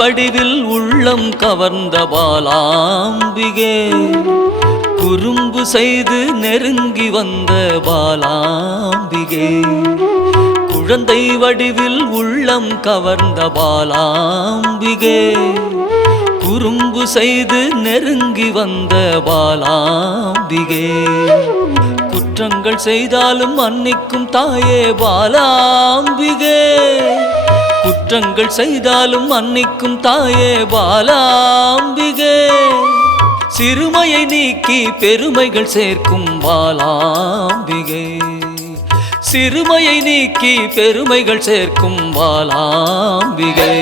வடிவில் உள்ளம் கவர்ந்த பாலாம்பிகே, குறும்பு செய்து நெருங்கி வந்த பாலாம்பிகே, குழந்தை வடிவில் உள்ளம் கவர்ந்த பாலாம்பிகே, குறும்பு செய்து நெருங்கி வந்த பாலாம்பிகே, குற்றங்கள் செய்தாலும் மன்னிக்கும் தாயே பாலாம்பிகே, குற்றங்கள் செய்தாலும் மன்னிக்கும் தாயே பாலாம்பிகே, சிறுமையை நீக்கி பெருமைகள் சேர்க்கும் பாலாம்பிகே, சிறுமையை நீக்கி பெருமைகள் சேர்க்கும் பாலாம்பிகே.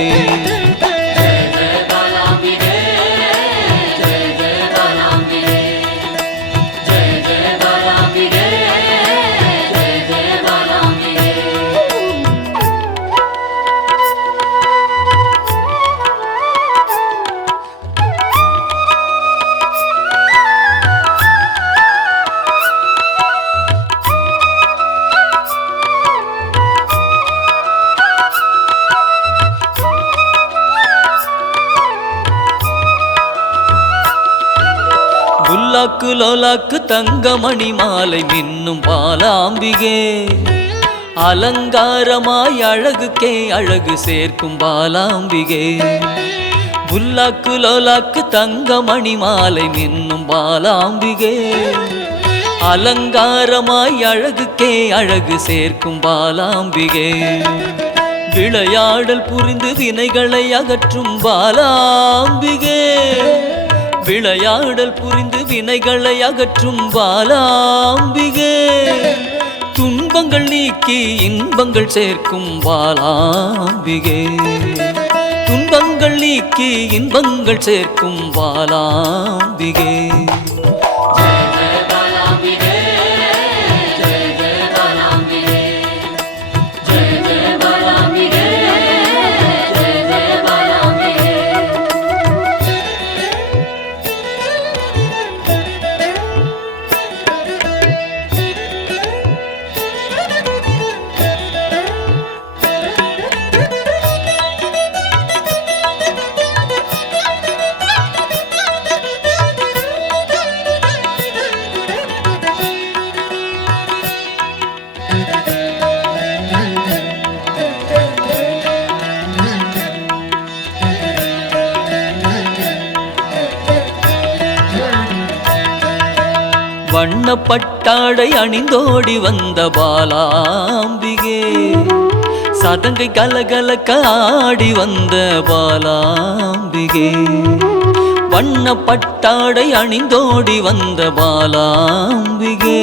லோலாக்கு லோலாக்கு தங்கமணி மாலை மின்னும் பாலாம்பிகே, அலங்காரமாய் அழகுக்கே அழகு சேர்க்கும் பாலாம்பிகே, புல்லாக்கு லோலாக்கு தங்கமணி மாலை மின்னும் பாலாம்பிகே, அலங்காரமாய் அழகுக்கே அழகு சேர்க்கும் பாலாம்பிகே, விளையாடல் புரிந்து வினைகளை அகற்றும் பாலாம்பிகே, விளையாடல் புரிந்து வினைகளை அகற்றும் பாலாம்பிகே, துன்பங்கள் நீக்கி இன்பங்கள் சேர்க்கும் பாலாம்பிகே, துன்பங்கள் நீக்கி இன்பங்கள் சேர்க்கும் பாலாம்பிகே. வண்ணப்பட்டாடை அணிந்தோடி வந்த பாலாம்பிகே, சதங்கை கலகலக்க ஆடி வந்த பாலாம்பிகே, வண்ணப்பட்டாடை அணிந்தோடி வந்த பாலாம்பிகே,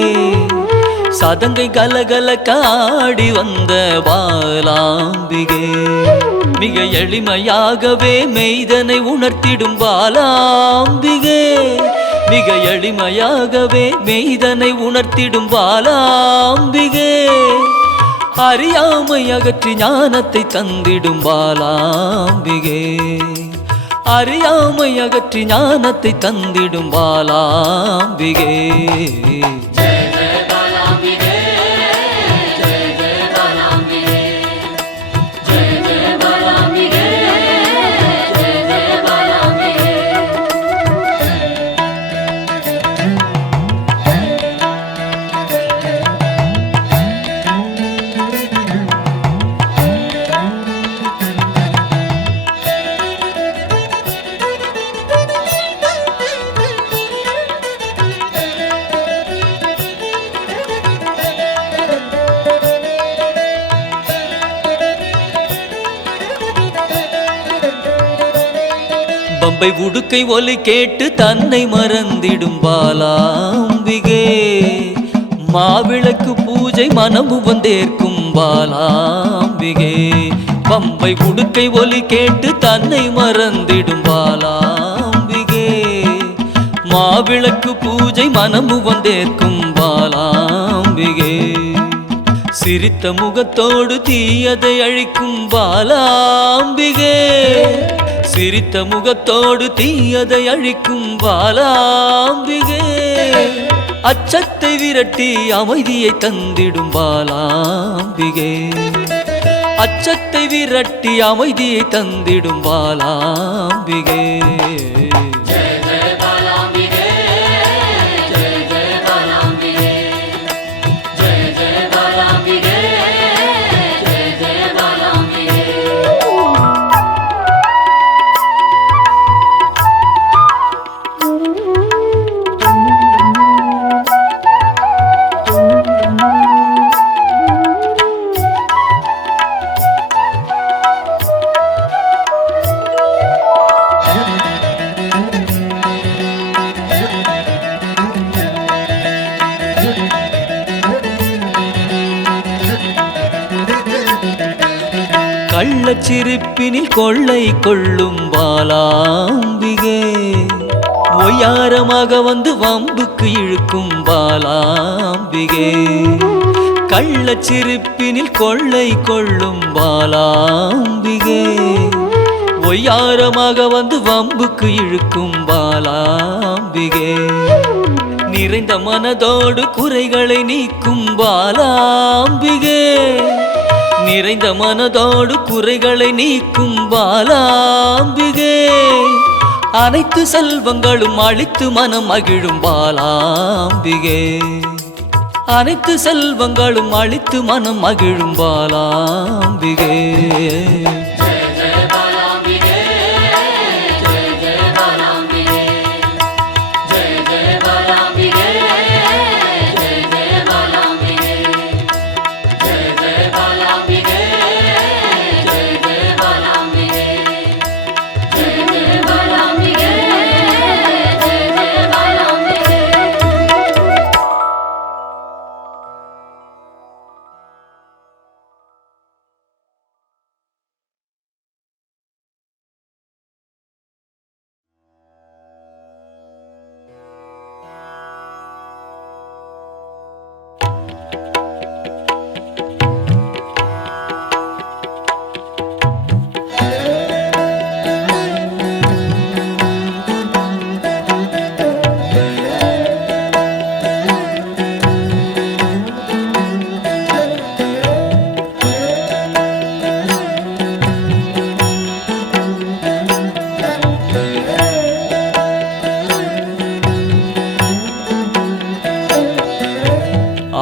சதங்கை கலகலக்க ஆடி வந்த பாலாம்பிகே, மிக எளிமையாகவே மெய்தனை உணர்த்திடும் பாலாம்பிகே, மிக எளிமையாகவே மெய்தனை உணர்த்திடும் பாலாம்பிகே, அறியாமை அகற்றி ஞானத்தை தந்திடும் பாலாம்பிகே, அறியாமை அகற்றி ஞானத்தை தந்திடும் பாலாம்பிகே. பம்பை உடுக்கை ஒலி கேட்டு தன்னை மறந்திடும் பாலாம்பிகே, மாவிளக்கு பூஜை மனமு வந்தேற்கும் பாலாம்பிகே, பம்பை உடுக்கை ஒலி கேட்டு தன்னை மறந்திடும் பாலாம்பிகே, மாவிளக்கு பூஜை மனமு வந்தேற்கும் பாலாம்பிகே, சிரித்த முகத்தோடு தீயதை அழிக்கும் பாலாம்பிகே, சிரித்த முகத்தோடு தீயதை அழிக்கும் பாலாம்பிகே, அச்சத்தை விரட்டி அமைதியை தந்திடும் பாலாம்பிகே, அச்சத்தை விரட்டி அமைதியை தந்திடும் பாலாம்பிகே. கள்ளச்சிரிப்பினில் கொள்ளை கொள்ளும் பாலாம்பிகே. ஒய்யாரமாக வந்து வம்புக்கு இழுக்கும் பாலாம்பிகே. கள்ளச்சிரிப்பினில் கொள்ளை கொள்ளும் பாலாம்பிகே. ஒய்யாரமாக வந்து வம்புக்கு இழுக்கும் பாலாம்பிகே. நிறைந்த மனதோடு குறைகளை நீக்கும் பாலாம்பிகே. நிறைந்த மனதோடு குறைகளை நீக்கும் பாலாம்பிகே. அனைத்து செல்வங்களும் அளித்து மனம் மகிழும் பாலாம்பிகே. அனைத்து செல்வங்களும் அளித்து மனம் மகிழும் பாலாம்பிகே.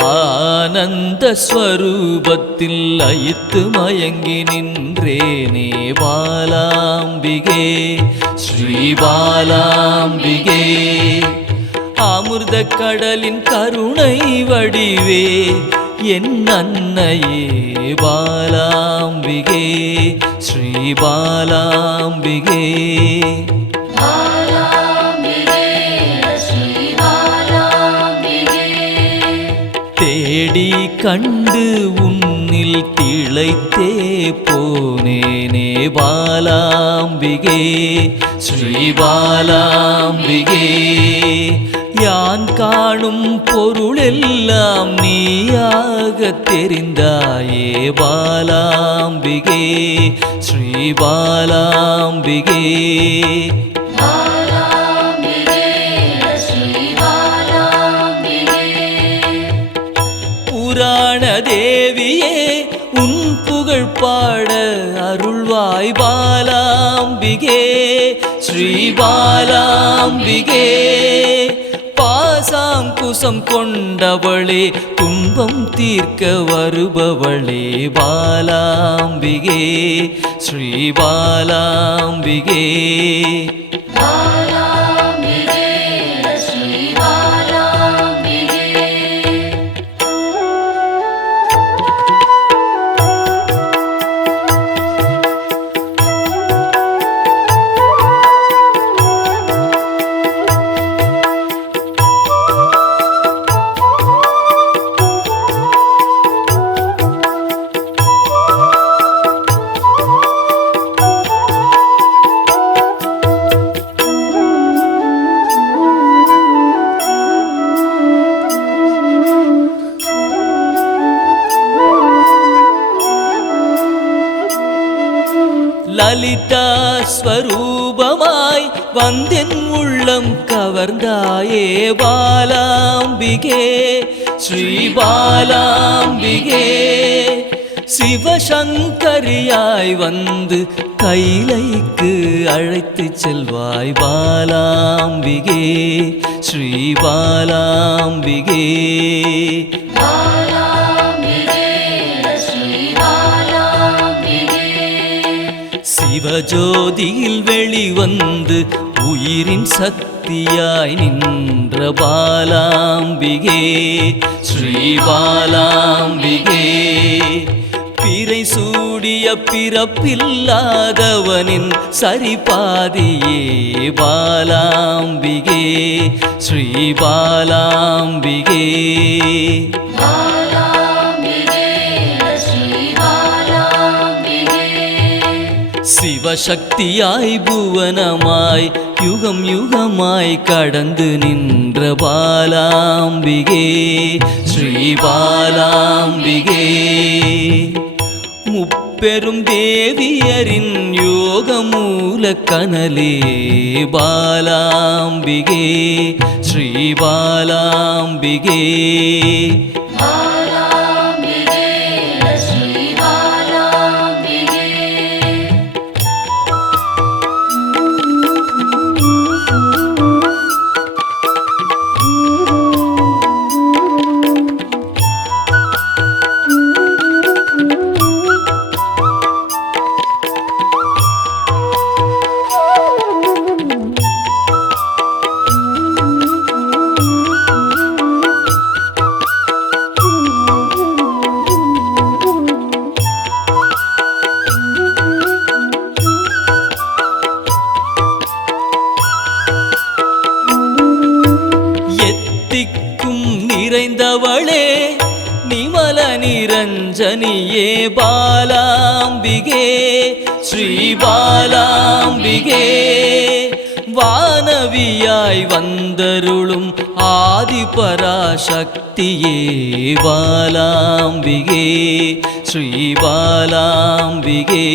ஆனந்த ஸ்வரூபத்தில் லயித்து மயங்கி நின்றேனே பாலாம்பிகே. ஸ்ரீ பாலாம்பிகே. அமிர்த கடலின் கருணை வடிவே என் அன்னையே பாலாம்பிகே. ஸ்ரீ பாலாம்பிகே. தேடி கண்டு உன்னில் திளைத்தே போனேனே பாலாம்பிகே. ஸ்ரீ பாலாம்பிகே. யான் காணும் பொருளெல்லாம் நீயாக தெரிந்தாயே பாலாம்பிகே. ஸ்ரீ பாலாம்பிகே. புராண தேவியே உன் புகழ் பாட அருள்வாய் பாலாம்பிகே. ஸ்ரீ பாலாம்பிகே. பாசாங்குசம் கொண்டவளே துன்பம் தீர்க்க வருபவளே பாலாம்பிகே. ஸ்ரீ பாலாம்பிகே. லலிதா ஸ்வரூபமாய் வந்தென் உள்ளம் கவர்ந்தாயே பாலாம்பிகே. ஸ்ரீ பாலாம்பிகே. சிவசங்கரியாய் வந்து கைலைக்கு அழைத்து செல்வாய் பாலாம்பிகே, ஸ்ரீ பாலாம்பிகே. சிவஜோதியில் வெளிவந்து உயிரின் சக்தியாய் நின்ற பாலாம்பிகே, ஸ்ரீ பாலாம்பிகே. பிறை சூடிய பிறப்பில்லாதவனின் சரிபாதியே பாலாம்பிகே, ஸ்ரீ பாலாம்பிகே. சிவசக்தியாய் புவனமாய் யுகம் யுகமாய் கடந்து நின்ற பாலாம்பிகே, ஸ்ரீ பாலாம்பிகே. முப்பெரும் தேவியரின் யோக மூல கனலே பாலாம்பிகே, ஸ்ரீ பாலாம்பிகே. நிறைந்தவளே நிமல நிரஞ்சனியே பாலாம்பிகே, ஸ்ரீ பாலாம்பிகே. வானவியாய் வந்தருளும் ஆதிபராசக்தியே பாலாம்பிகே, ஸ்ரீ பாலாம்பிகே.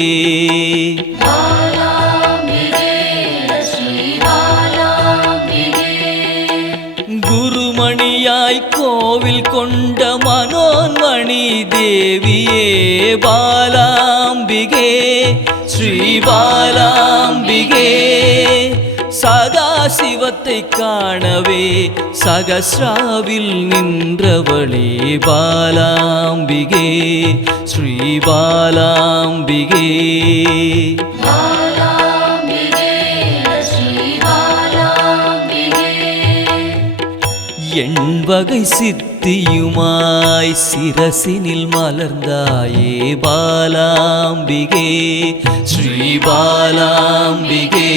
குருமணியாய் கோவில் கொண்ட மனோன்மணி தேவியே பாலாம்பிகே, ஸ்ரீ பாலாம்பிகே. சதா சிவத்தை காணவே சகஸ்ராவில் நின்றவளே பாலாம்பிகே, ஸ்ரீ பாலாம்பிகே. எண்வகை சித்தியுமாய் சிரசினில் மலர்ந்தாயே பாலாம்பிகே, ஸ்ரீ பாலாம்பிகே.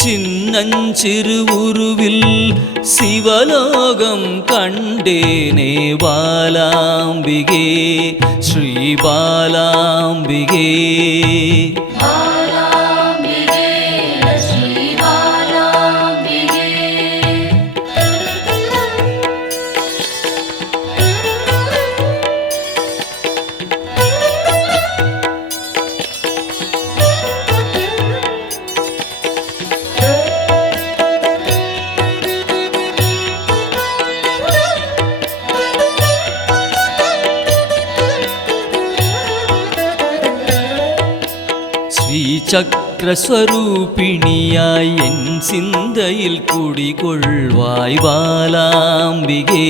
சின்னஞ்சிறு உருவில் சிவலோகம் கண்டேனே பாலாம்பிகே, ஸ்ரீ பாலாம்பிகே. சக்கரஸ்வரூபிணியாய் என் சிந்தையில் குடிகொள்வாய் பாலாம்பிகே,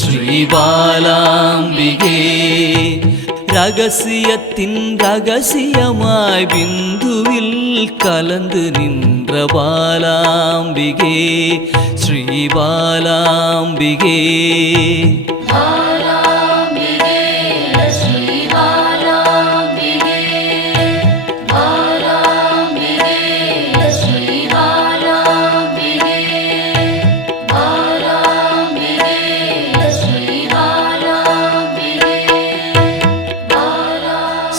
ஸ்ரீ பாலாம்பிகே. ரகசியத்தின் ரகசியமாய் பிந்துவில் கலந்து நின்ற பாலாம்பிகே, ஸ்ரீ பாலாம்பிகே.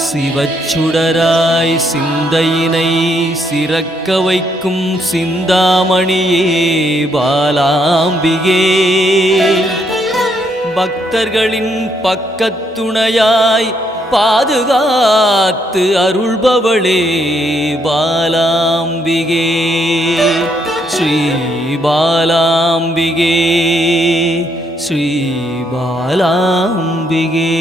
சிவச்சுடராய் சிந்தையினை சிறக்க வைக்கும் சிந்தாமணியே பாலாம்பிகே. பக்தர்களின் பக்கத்துணையாய் பாதுகாத்து அருள்பவளே பாலாம்பிகே, ஸ்ரீ பாலாம்பிகே, ஸ்ரீ பாலாம்பிகே.